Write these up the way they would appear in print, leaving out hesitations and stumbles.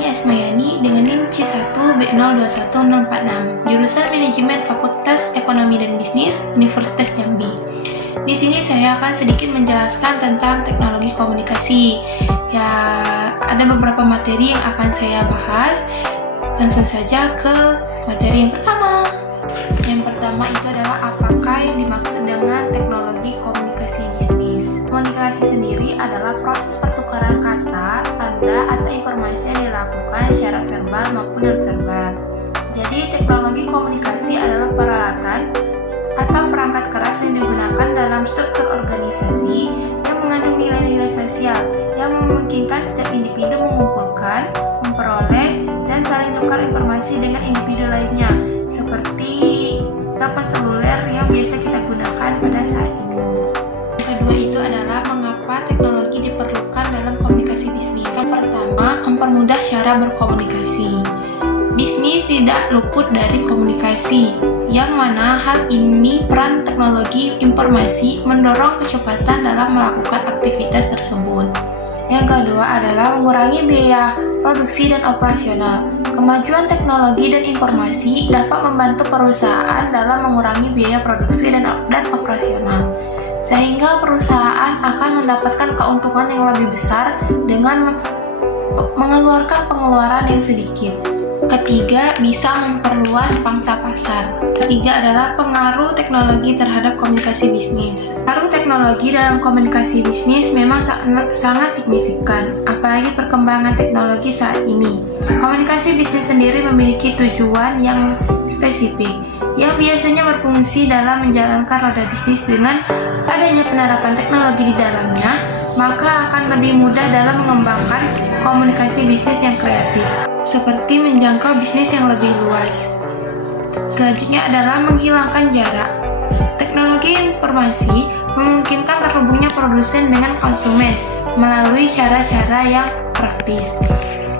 Fani Asmayani dengan NIM C1B021046, jurusan Manajemen Fakultas Ekonomi dan Bisnis, Universitas Jambi. Di sini saya akan sedikit menjelaskan tentang teknologi komunikasi. Ya, ada beberapa materi yang akan saya bahas. Langsung saja ke materi yang pertama. Yang pertama itu adalah apakah yang dimaksud dengan teknologi komunikasi bisnis. Komunikasi sendiri adalah proses pertukaran kata, tanda, atau informasi yang dilakukan secara verbal maupun non-verbal. Jadi, teknologi komunikasi adalah peralatan atau perangkat keras yang digunakan dalam struktur organisasi yang mengandung nilai-nilai sosial yang memungkinkan setiap individu mengumpulkan, memperoleh, dan saling tukar informasi dengan individu lainnya, seperti telepon seluler yang biasa kita gunakan pada saat ini. Yang kedua itu adalah mengapa teknologi diperlukan dalam komunikasi bisnis. Yang pertama, mempermudah cara berkomunikasi. Bisnis tidak luput dari komunikasi, yang mana hal ini peran teknologi informasi mendorong kecepatan dalam melakukan aktivitas tersebut. Yang kedua adalah mengurangi biaya produksi dan operasional. Kemajuan teknologi dan informasi dapat membantu perusahaan dalam mengurangi biaya produksi dan operasional, sehingga perusahaan akan mendapatkan keuntungan yang lebih besar dengan mengeluarkan pengeluaran yang sedikit. Ketiga, bisa memperluas pangsa pasar. Ketiga adalah pengaruh teknologi terhadap komunikasi bisnis. Pengaruh teknologi dalam komunikasi bisnis memang sangat signifikan, apalagi perkembangan teknologi saat ini. Komunikasi bisnis sendiri memiliki tujuan yang spesifik, yang biasanya berfungsi dalam menjalankan roda bisnis. Dengan adanya penerapan teknologi di dalamnya, maka akan lebih mudah dalam mengembangkan komunikasi bisnis yang kreatif, seperti menjangkau bisnis yang lebih luas. Selanjutnya adalah menghilangkan jarak. Teknologi informasi memungkinkan terhubungnya produsen dengan konsumen melalui cara-cara yang praktis.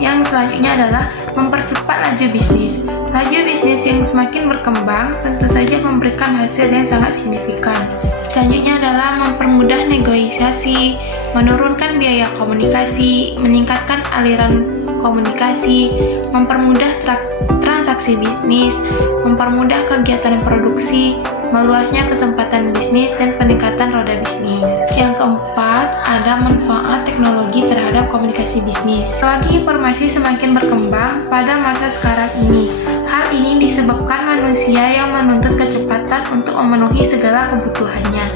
Yang selanjutnya adalah mempercepat laju bisnis. Laju bisnis yang semakin berkembang tentu saja memberikan hasil yang sangat signifikan. Selanjutnya adalah mempermudah negosiasi, menurunkan biaya komunikasi, meningkatkan aliran komunikasi, mempermudah transaksi bisnis, mempermudah kegiatan produksi, meluasnya kesempatan bisnis, dan peningkatan roda bisnis. Yang keempat, ada manfaat teknologi terhadap komunikasi bisnis. Teknologi informasi semakin berkembang pada masa sekarang ini. Hal ini disebabkan manusia yang menuntut kecepatan untuk memenuhi segala kebutuhannya.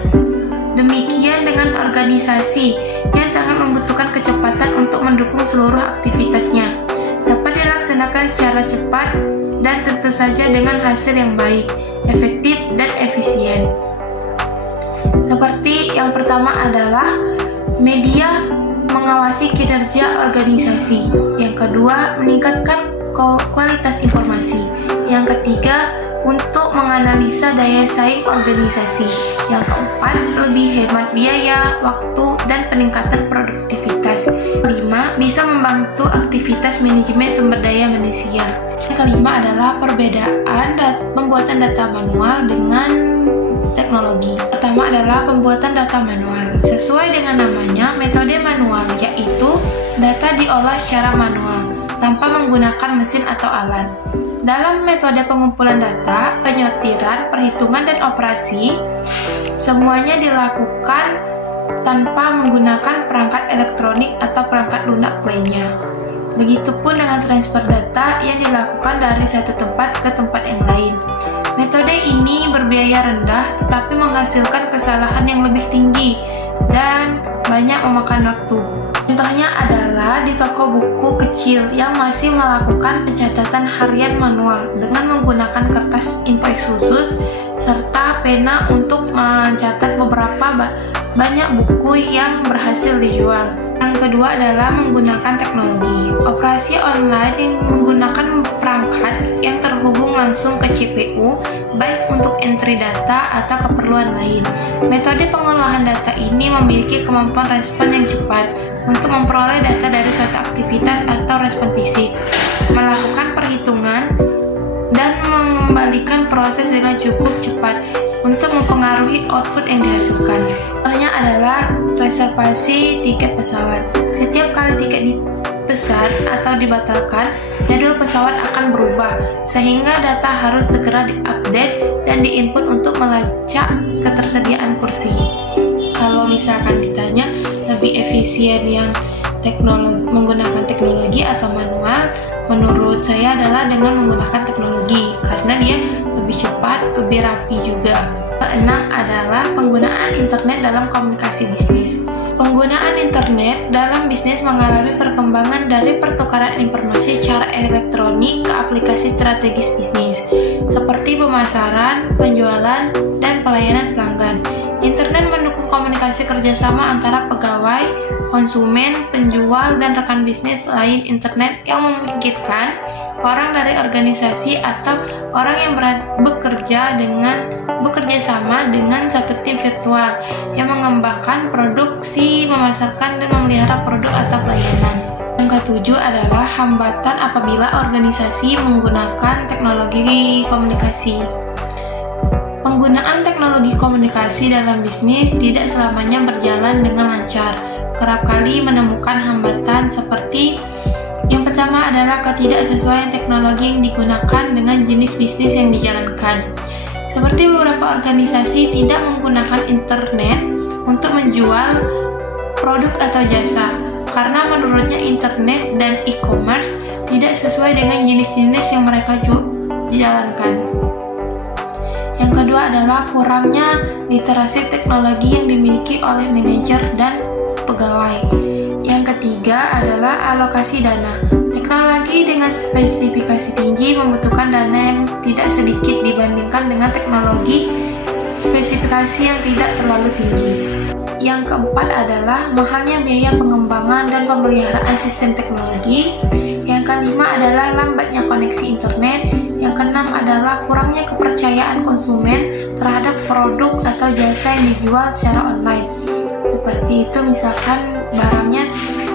Demikian dengan organisasi yang sangat membutuhkan kecepatan untuk mendukung seluruh aktivitasnya. Dapat dilaksanakan secara cepat dan tentu saja dengan hasil yang baik, efektif, dan efisien. Seperti yang pertama adalah media mengawasi kinerja organisasi. Yang kedua, meningkatkan kualitas informasi. Yang ketiga, untuk menganalisa daya saing organisasi. Yang keempat, lebih hemat biaya, waktu, dan peningkatan produktivitas. Kelima, bisa membantu aktivitas manajemen sumber daya manusia. Yang kelima adalah perbedaan pembuatan data manual dengan teknologi. Pertama adalah pembuatan data manual. Sesuai dengan namanya, metode manual, yaitu data diolah secara manual tanpa menggunakan mesin atau alat. Dalam metode pengumpulan data, penyortiran, perhitungan, dan operasi, semuanya dilakukan tanpa menggunakan perangkat elektronik atau perangkat lunak lainnya. Begitupun dengan transfer data yang dilakukan dari satu tempat ke tempat yang lain. Metode ini berbiaya rendah tetapi menghasilkan kesalahan yang lebih tinggi dan banyak memakan waktu. Contohnya adalah di toko buku kecil yang masih melakukan pencatatan harian manual dengan menggunakan kertas invoice khusus serta pena untuk mencatat beberapa banyak buku yang berhasil dijual. Yang kedua adalah menggunakan teknologi. Operasi online yang menggunakan perangkat yang terhubung langsung ke CPU, baik untuk entry data atau keperluan lain. Metode pengolahan data ini memiliki kemampuan respon yang cepat untuk memperoleh data dari suatu aktivitas atau respon fisik, melakukan perhitungan, dan mengembalikan proses dengan cukup cepat untuk mempengaruhi output yang dihasilkan. Contohnya adalah reservasi tiket pesawat. Setiap kali tiket besar atau dibatalkan, jadwal pesawat akan berubah, sehingga data harus segera diupdate dan diinput untuk melacak ketersediaan kursi. Kalau misalkan ditanya lebih efisien yang menggunakan teknologi atau manual, menurut saya adalah dengan menggunakan teknologi karena dia lebih cepat, lebih rapi juga. Keenam adalah penggunaan internet dalam komunikasi bisnis. Penggunaan internet dalam bisnis mengalami perkembangan dari pertukaran informasi secara elektronik ke aplikasi strategis bisnis, seperti pemasaran, penjualan, dan pelayanan pelanggan. Internet mendukung komunikasi kerjasama antara pegawai, konsumen, penjual, dan rekan bisnis lain. Internet yang memungkinkan orang dari organisasi atau orang yang bekerja sama dengan satu tim virtual yang mengembangkan produksi, memasarkan, dan memelihara produk atau pelayanan. Yang ketujuh adalah hambatan apabila organisasi menggunakan teknologi komunikasi. Penggunaan teknologi komunikasi dalam bisnis tidak selamanya berjalan dengan lancar. Kerap kali menemukan hambatan seperti yang pertama adalah ketidaksesuaian teknologi yang digunakan dengan jenis bisnis yang dijalankan. Seperti beberapa organisasi tidak menggunakan internet untuk menjual produk atau jasa, karena menurutnya internet dan e-commerce tidak sesuai dengan jenis-jenis yang mereka jalankan. Yang kedua adalah kurangnya literasi teknologi yang dimiliki oleh manajer dan pegawai. Yang ketiga adalah alokasi dana. Teknologi dengan spesifikasi tinggi membutuhkan dana yang tidak sedikit dibandingkan dengan teknologi spesifikasi yang tidak terlalu tinggi. Yang keempat adalah mahalnya biaya pengembangan dan pemeliharaan sistem teknologi. Yang kelima adalah lambatnya koneksi internet. Yang keenam adalah kurangnya kepercayaan konsumen terhadap produk atau jasa yang dijual secara online. Seperti itu, misalkan barangnya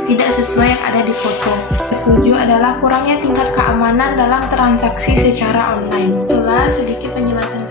tidak sesuai yang ada di foto. Ketujuh adalah kurangnya tingkat keamanan dalam transaksi secara online. Itulah sedikit penjelasan